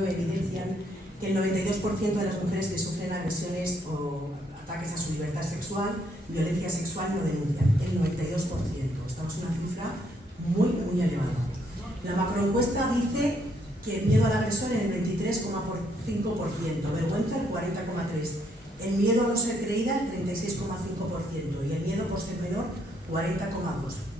evidencian que el 92% de las mujeres que sufren agresiones o ataques a su libertad sexual, violencia sexual, no denuncian. El 92%. Estamos en una cifra muy elevada. La macroencuesta dice que el miedo al agresor en el 23,5%, vergüenza el 40,3%, el miedo a no ser creída el 36,5% y el miedo por ser menor 40,2%.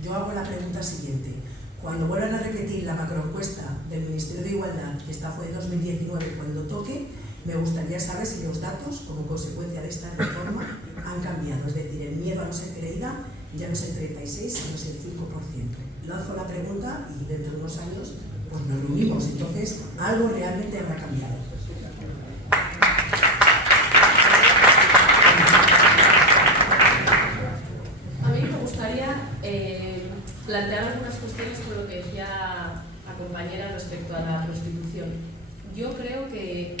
Yo hago la pregunta siguiente. Cuando vuelvan a repetir la macroencuesta del Ministerio de Igualdad, que esta fue en 2019, cuando toque, me gustaría saber si los datos, como consecuencia de esta reforma, han cambiado. Es decir, el miedo a no ser creída ya no es el 36%, sino es el 5%. Lanzo la pregunta y dentro de unos años pues nos reunimos. Entonces, algo realmente habrá cambiado. A mí me gustaría plantear algunas cuestiones con lo que decía la compañera respecto a la prostitución. Yo creo que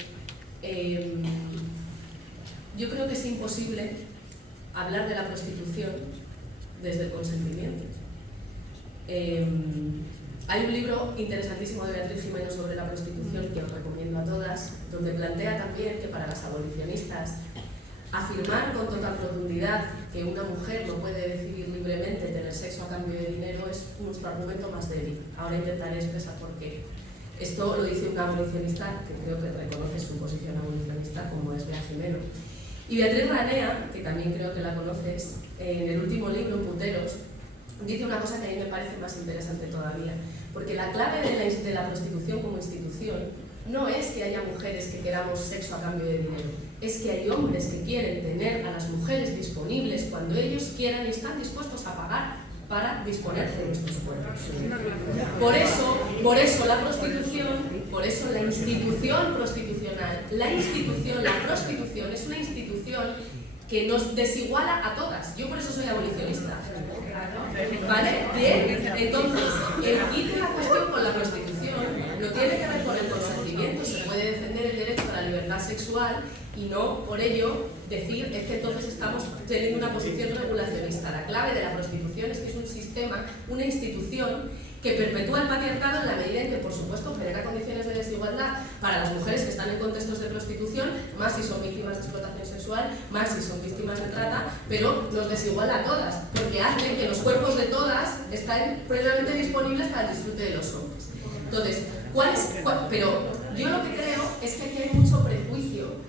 es imposible hablar de la prostitución desde el consentimiento. Hay un libro interesantísimo de Beatriz Gimeno sobre la prostitución que os recomiendo a todas, donde plantea también que para las abolicionistas afirmar con total rotundidad que una mujer no puede decidir libremente tener sexo a cambio de dinero es nuestro argumento más débil. Ahora intentaré expresar por qué. Esto lo dice una abolicionista que creo que reconoce su posición abolicionista, como es Beatriz Gimeno. Y Beatriz Ranea, que también creo que la conoces, en el último libro, Puteros, dice una cosa que a mí me parece más interesante todavía, porque la clave de la prostitución como institución no es que haya mujeres que queramos sexo a cambio de dinero, es que hay hombres que quieren tener a las mujeres disponibles cuando ellos quieran y están dispuestos a pagar para disponer de nuestros cuerpos. Por eso la prostitución, por eso la institución prostitucional, la prostitución es una institución que nos desiguala a todas. Yo por eso soy abolicionista. ¿Vale? Bien, entonces, el quid de la cuestión con la prostitución no tiene que ver con el consentimiento. Se puede defender el derecho a la libertad sexual y no, por ello, decir es que entonces estamos teniendo una posición regulacionista. La clave de la prostitución es que es un sistema, una institución que perpetúa el patriarcado en la medida en que, por supuesto, genera condiciones de desigualdad para las mujeres que están en contextos de prostitución, más si son víctimas de explotación sexual, más si son víctimas de trata, pero nos desiguala a todas, porque hace que los cuerpos de todas estén plenamente disponibles para el disfrute de los hombres. Entonces, pero yo lo que creo es que aquí hay mucho prejuicio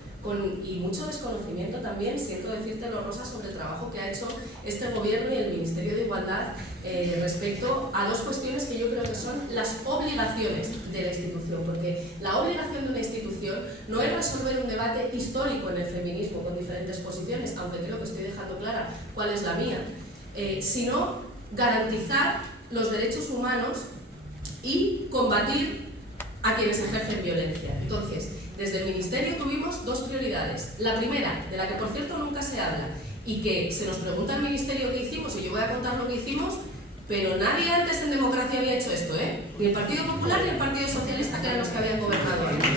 y mucho desconocimiento también, siento decírtelo, Rosa, sobre el trabajo que ha hecho este gobierno y el Ministerio de Igualdad respecto a dos cuestiones que yo creo que son las obligaciones de la institución, porque la obligación de una institución no es resolver un debate histórico en el feminismo con diferentes posiciones, aunque creo que estoy dejando clara cuál es la mía, sino garantizar los derechos humanos y combatir a quienes ejercen violencia. Entonces, desde el Ministerio tuvimos dos prioridades. La primera, de la que por cierto nunca se habla y que se nos pregunta al Ministerio qué hicimos, y yo voy a contar lo que hicimos, pero nadie antes en democracia había hecho esto, ni el Partido Popular ni el Partido Socialista, que eran los que habían gobernado antes.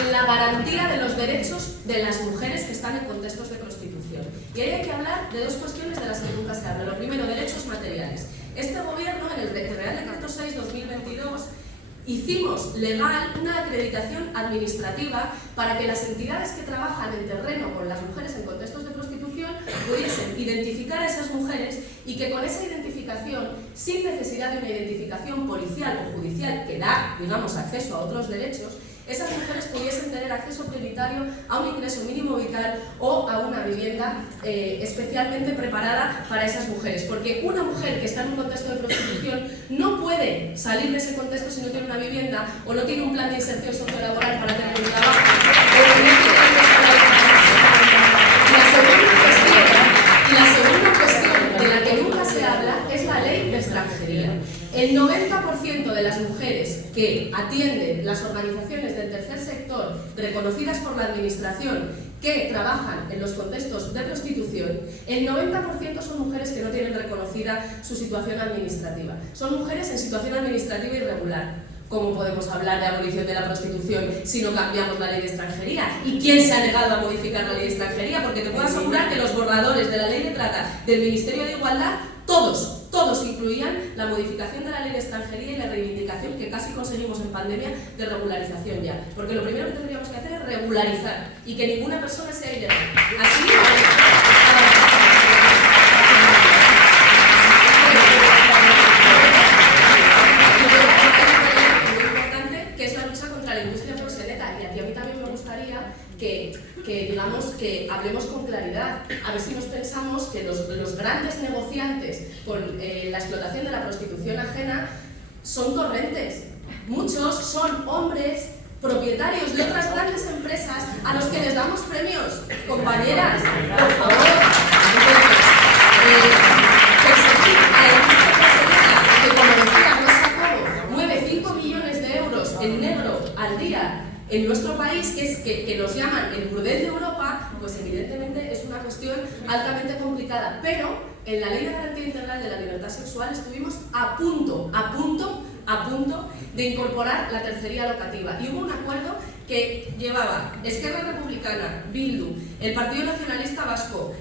En la garantía de los derechos de las mujeres que están en contextos de prostitución. Y ahí hay que hablar de dos cuestiones de las que nunca se habla. Lo primero, derechos materiales. Este gobierno, en el Real Decreto 6/2022, hicimos legal una acreditación administrativa para que las entidades que trabajan en terreno con las mujeres en contextos de prostitución pudiesen identificar a esas mujeres y que con esa identificación, sin necesidad de una identificación policial o judicial que da, digamos, acceso a otros derechos, esas mujeres pudiesen tener acceso prioritario a un ingreso mínimo vital o a una vivienda especialmente preparada para esas mujeres. Porque una mujer que está en un contexto de prostitución no puede salir de ese contexto si no tiene una vivienda o no tiene un plan de inserción sociolaboral para tener un trabajo o no tiene la segunda cuestión de la que nunca se habla es la ley de extranjería. El 90% de las mujeres que atienden las organizaciones del tercer sector reconocidas por la administración que trabajan en los contextos de prostitución, el 90% son mujeres que no tienen reconocida su situación administrativa. Son mujeres en situación administrativa irregular. ¿Cómo podemos hablar de abolición de la prostitución si no cambiamos la ley de extranjería? ¿Y quién se ha negado a modificar la ley de extranjería? Porque te puedo asegurar que los borradores de la ley de trata del Ministerio de Igualdad, todos incluían la modificación de la ley de extranjería y la reivindicación que casi conseguimos en pandemia de regularización ya. Porque lo primero que tendríamos que hacer es regularizar y que ninguna persona sea ilegal. Así digamos que hablemos con claridad, a ver si nos pensamos que los grandes negociantes con la explotación de la prostitución ajena son torrentes. Muchos son hombres propietarios de otras grandes empresas a los que les damos premios. Compañeras, por favor, perseguir a la industria que, como decía Rosa Cobo, mueve 5 millones de euros en negro al día en nuestro país, que nos llaman el burdel de Europa, pues evidentemente es una cuestión altamente complicada. Pero en la Ley de Garantía Integral de la Libertad Sexual estuvimos a punto de incorporar la tercería locativa. Y hubo un acuerdo que llevaba Esquerra Republicana, Bildu, el Partido Nacionalista Vasco,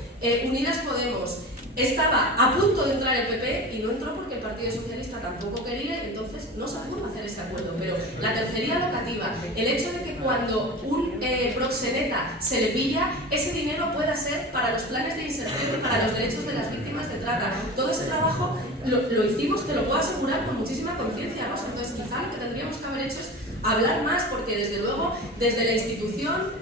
Unidas Podemos. Estaba a punto de entrar el PP y no entró porque el Partido Socialista tampoco quería, entonces no se pudo hacer ese acuerdo. Pero la tercería locativa, el hecho de que cuando un proxeneta se le pilla, ese dinero pueda ser para los planes de inserción y para los derechos de las víctimas de trata. Todo ese trabajo lo hicimos, te lo puedo asegurar, con muchísima conciencia, Rosa. Entonces quizá lo que tendríamos que haber hecho es hablar más, porque desde luego, desde la institución,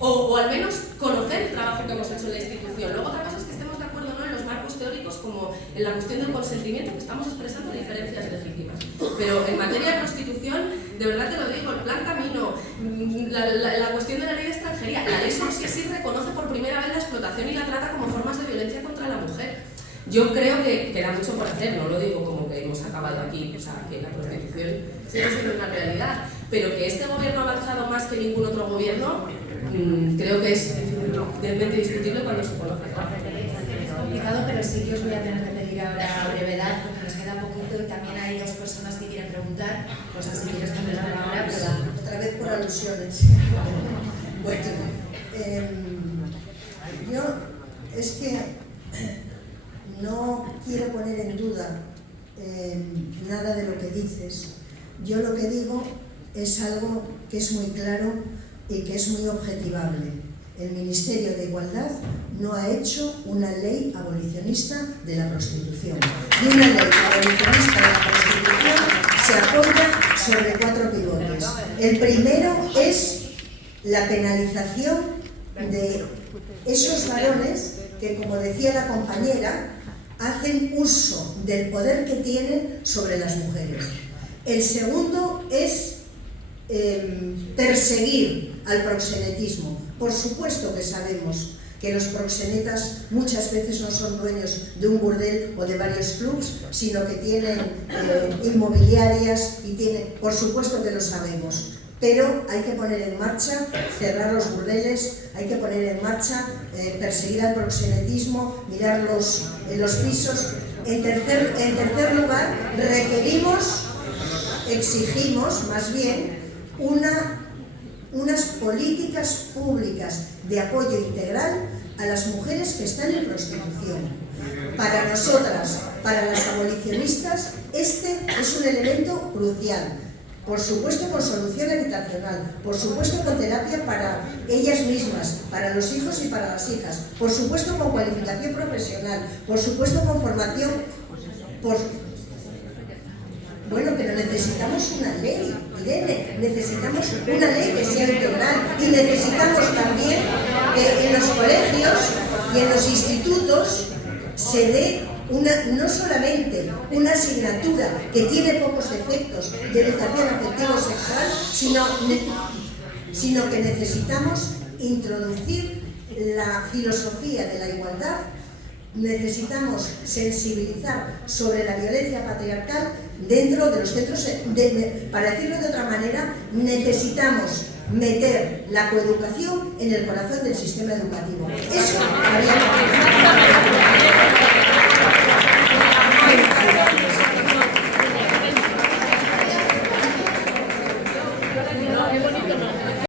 o al menos conocer el trabajo que hemos hecho en la institución. Luego otra cosa es que estemos de acuerdo no en los marcos teóricos, como en la cuestión del consentimiento, que estamos expresando diferencias legítimas. Pero en materia de prostitución, de verdad te lo digo, el plan Camino, la cuestión de la ley de extranjería, la ley sí reconoce por primera vez la explotación y la trata como formas de violencia contra la mujer. Yo creo que queda mucho por hacer, no lo digo como que hemos acabado aquí, o sea, que la prostitución sigue siendo una realidad, pero que este gobierno ha avanzado más que ningún otro gobierno, creo que es difícilmente discutible cuando se conoce. Es complicado, pero sí que os voy a tener que pedir ahora brevedad, porque nos queda poquito y también hay dos personas que quieren preguntar. No sé si quieres contestar ahora, pero otra vez por alusiones. Bueno, yo es que no quiero poner en duda nada de lo que dices. Yo lo que digo es algo que es muy claro y que es muy objetivable. El Ministerio de Igualdad no ha hecho una ley abolicionista de la prostitución. Y una ley abolicionista de la prostitución se apoya sobre 4 pivotes. El primero es la penalización de esos varones que, como decía la compañera, hacen uso del poder que tienen sobre las mujeres. El segundo es perseguir al proxenetismo. Por supuesto que sabemos que los proxenetas muchas veces no son dueños de un burdel o de varios clubs, sino que tienen inmobiliarias y tienen, por supuesto que lo sabemos. Pero hay que poner en marcha, cerrar los burdeles, hay que poner en marcha, perseguir al proxenetismo, mirar los pisos. En tercer lugar, exigimos más bien unas políticas públicas de apoyo integral a las mujeres que están en prostitución. Para nosotras, para las abolicionistas, este es un elemento crucial. Por supuesto con solución habitacional, por supuesto con terapia para ellas mismas, para los hijos y para las hijas, por supuesto con cualificación profesional, por supuesto con formación, bueno, pero necesitamos una ley, Irene, necesitamos una ley que sea integral y necesitamos también que en los colegios y en los institutos se dé no solamente una asignatura que tiene pocos efectos de educación afectivo-sexual, sino que necesitamos introducir la filosofía de la igualdad. Necesitamos sensibilizar sobre la violencia patriarcal dentro de los centros, para decirlo de otra manera, necesitamos meter la coeducación en el corazón del sistema educativo. Eso habría que hacer.